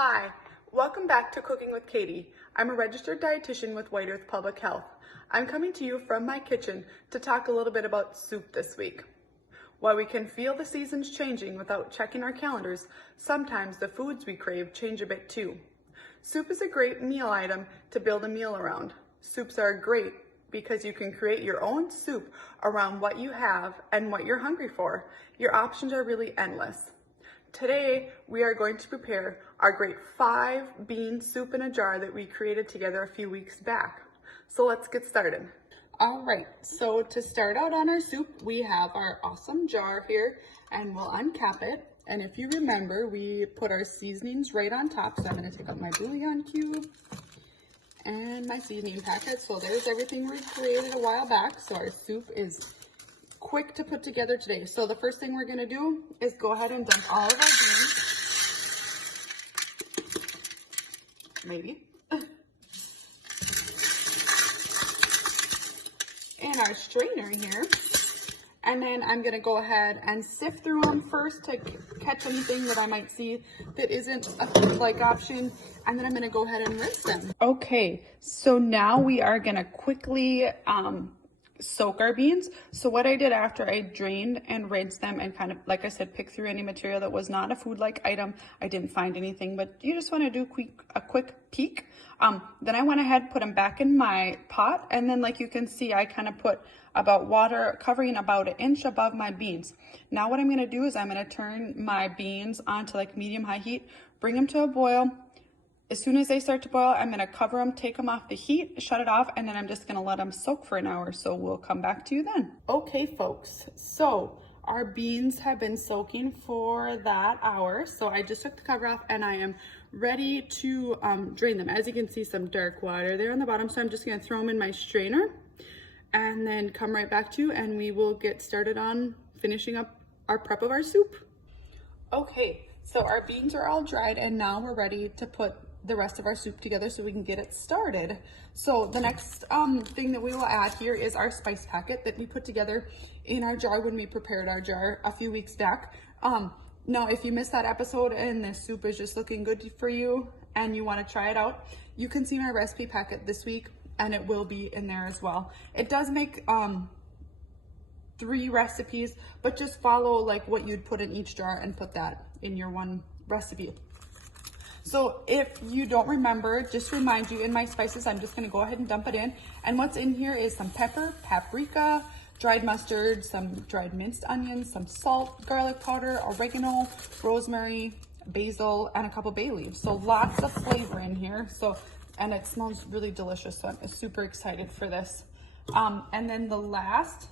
Hi, welcome back to Cooking with Katie. I'm a registered dietitian with White Earth Public Health. I'm coming to you from my kitchen to talk a little bit about soup this week. While we can feel the seasons changing without checking our calendars, sometimes the foods we crave change a bit too. Soup is a great meal item to build a meal around. Soups are great because you can create your own soup around what you have and what you're hungry for. Your options are really endless. Today, we are going to prepare our great 5-bean soup in a jar that we created together a few weeks back. So let's get started. All right, so to start out on our soup, we have our awesome jar here and we'll uncap it. And if you remember, we put our seasonings right on top. So I'm gonna take out my bouillon cube and my seasoning packet. So there's everything we created a while back. So our soup is quick to put together today. So the first thing we're going to do is go ahead and dump all of our beans, maybe, in our strainer here. And then I'm going to go ahead and sift through them first to catch anything that I might see that isn't a food-like option. And then I'm going to go ahead and rinse them. Okay, so now we are going to quickly soak our beans. So what I did after I drained and rinsed them and kind of, like I said, pick through any material that was not a food-like item, I didn't find anything, but you just want to do a quick peek. Then I went ahead, put them back in my pot, and then like you can see, I kind of put about water covering about 1 inch above my beans. Now what I'm going to do is I'm going to turn my beans onto like medium-high heat, bring them to a boil. As soon as they start to boil, I'm going to cover them, take them off the heat, shut it off, and then I'm just going to let them soak for an hour. So we'll come back to you then. Okay, folks. So our beans have been soaking for that hour. So I just took the cover off and I am ready to drain them. As you can see, some dark water there on the bottom. So I'm just going to throw them in my strainer and then come right back to you and we will get started on finishing up our prep of our soup. Okay, so our beans are all dried and now we're ready to put the rest of our soup together so we can get it started. So the next thing that we will add here is our spice packet that we put together in our jar when we prepared our jar a few weeks back. Now if you missed that episode and the soup is just looking good for you and you want to try it out, you can see my recipe packet this week and it will be in there as well. It does make 3 recipes, but just follow like what you'd put in each jar and put that in your one recipe. So if you don't remember, just remind you, in my spices, I'm just gonna go ahead and dump it in. And what's in here is some pepper, paprika, dried mustard, some dried minced onions, some salt, garlic powder, oregano, rosemary, basil, and a couple bay leaves. So lots of flavor in here. So, and it smells really delicious. So I'm super excited for this. And then the last,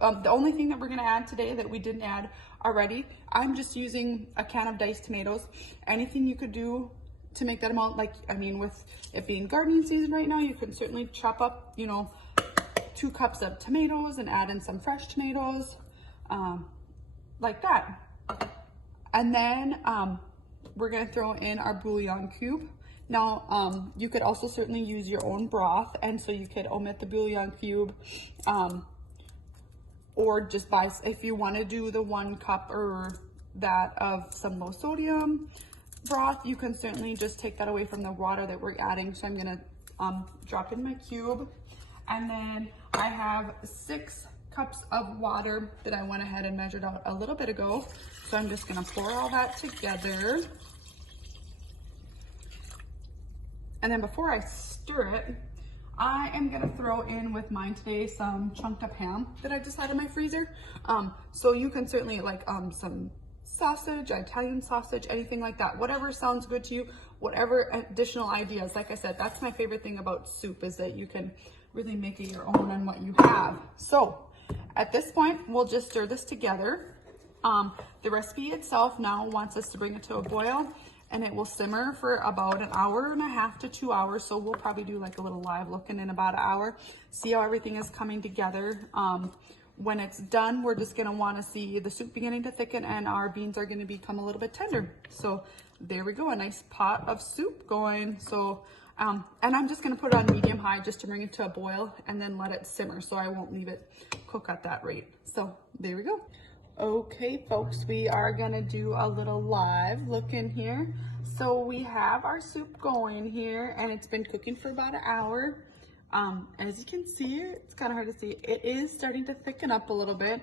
the only thing that we're gonna add today that we didn't add already, I'm just using a can of diced tomatoes. Anything you could do to make that amount, like, I mean, with it being gardening season right now, you can certainly chop up, 2 cups of tomatoes and add in some fresh tomatoes, like that. And then we're gonna throw in our bouillon cube. Now, you could also certainly use your own broth, and so you could omit the bouillon cube, or just buy, if you want to do the 1 cup or that of some low sodium broth, you can certainly just take that away from the water that we're adding. So I'm gonna drop in my cube, and then I have 6 cups of water that I went ahead and measured out a little bit ago. So I'm just gonna pour all that together. And then before I stir it, I am gonna throw in with mine today some chunked up ham that I just had in my freezer. So you can certainly like some sausage, Italian sausage, anything like that. Whatever sounds good to you, whatever additional ideas. Like I said, that's my favorite thing about soup, is that you can really make it your own on what you have. So at this point, we'll just stir this together. The recipe itself now wants us to bring it to a boil, and it will simmer for about 1.5 hours to 2 hours. So we'll probably do like a little live look in about 1 hour, see how everything is coming together. When it's done, we're just gonna wanna see the soup beginning to thicken and our beans are gonna become a little bit tender. So there we go, a nice pot of soup going. So, and I'm just gonna put it on medium high just to bring it to a boil and then let it simmer. So I won't leave it cook at that rate. So there we go. Okay, folks, we are gonna do a little live look in here. So we have our soup going here, and it's been cooking for about an hour. As you can see, it's kind of hard to see. It is starting to thicken up a little bit.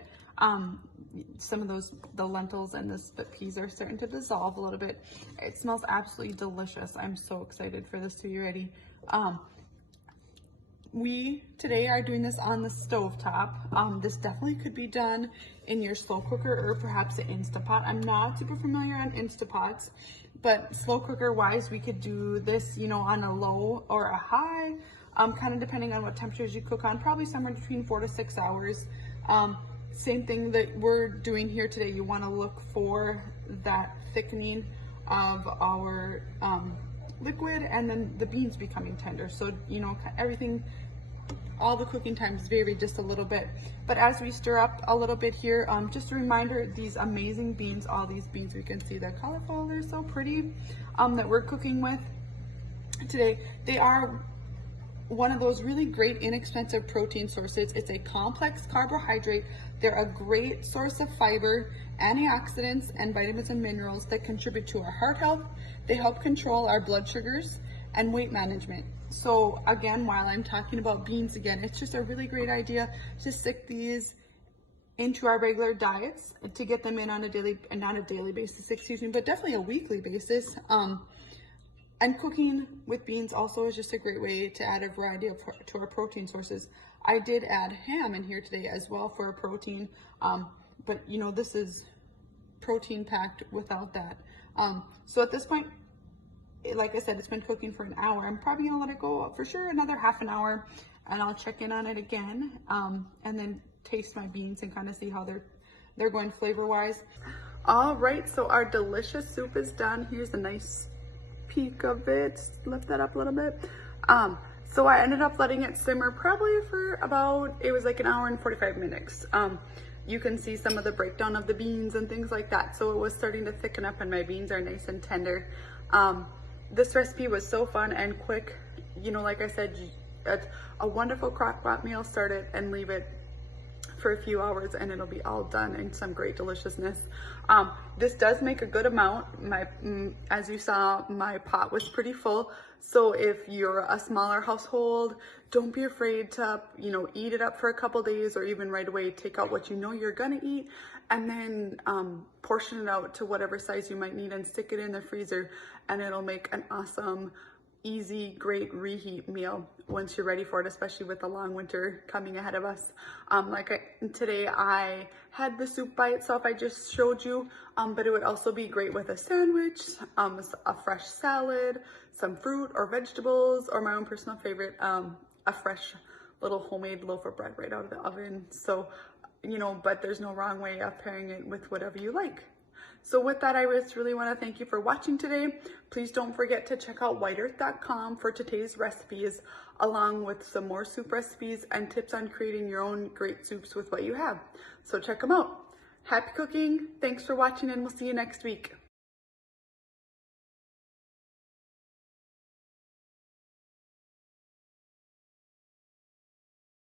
Some of the lentils and the split peas are starting to dissolve a little bit. It smells absolutely delicious. I'm so excited for this to be ready. We today are doing this on the stove top. This definitely could be done in your slow cooker or perhaps an Instapot. I'm not super familiar on Instapots, but slow cooker wise, we could do this, you know, on a low or a high, kind of depending on what temperatures you cook on, probably somewhere between 4 to 6 hours. Same thing that we're doing here today. You want to look for that thickening of our liquid and then the beans becoming tender. So, you know, everything, all the cooking times vary just a little bit. But as we stir up a little bit here, just a reminder, these amazing beans, all these beans, we can see they're colorful, they're so pretty, that we're cooking with today. They are one of those really great inexpensive protein sources. It's a complex carbohydrate. They're a great source of fiber, antioxidants, and vitamins and minerals that contribute to our heart health. They help control our blood sugars and weight management. So again, while I'm talking about beans again, it's just a really great idea to stick these into our regular diets to get them in on a daily, and not a daily basis, excuse me, but definitely a weekly basis. And cooking with beans also is just a great way to add a variety to our protein sources. I did add ham in here today as well for a protein, but you know, this is protein packed without that. So at this point, like I said, it's been cooking for an hour. I'm probably gonna let it go for sure another half an hour, and I'll check in on it again, and then taste my beans and kind of see how they're going flavor wise. All right, so our delicious soup is done. Here's a nice peek of it. Lift that up a little bit. So I ended up letting it simmer probably for about, it was like an hour and 45 minutes. You can see some of the breakdown of the beans and things like that. So it was starting to thicken up and my beans are nice and tender. This recipe was so fun and quick. You know, like I said, a wonderful crock pot meal. Start it and leave it for a few hours and it'll be all done in some great deliciousness. This does make a good amount. As you saw, my pot was pretty full. So if you're a smaller household, don't be afraid to, you know, eat it up for a couple days or even right away. Take out what you know you're gonna eat and then portion it out to whatever size you might need and stick it in the freezer, and it'll make an awesome, easy, great reheat meal once you're ready for it, especially with the long winter coming ahead of us. Today I had the soup by itself, I just showed you, but it would also be great with a sandwich, a fresh salad, some fruit or vegetables, or my own personal favorite, a fresh little homemade loaf of bread right out of the oven. So, you know, but there's no wrong way of pairing it with whatever you like. So with that, I just really want to thank you for watching today. Please don't forget to check out whiteearth.com for today's recipes, along with some more soup recipes and tips on creating your own great soups with what you have. So check them out. Happy cooking. Thanks for watching, and we'll see you next week.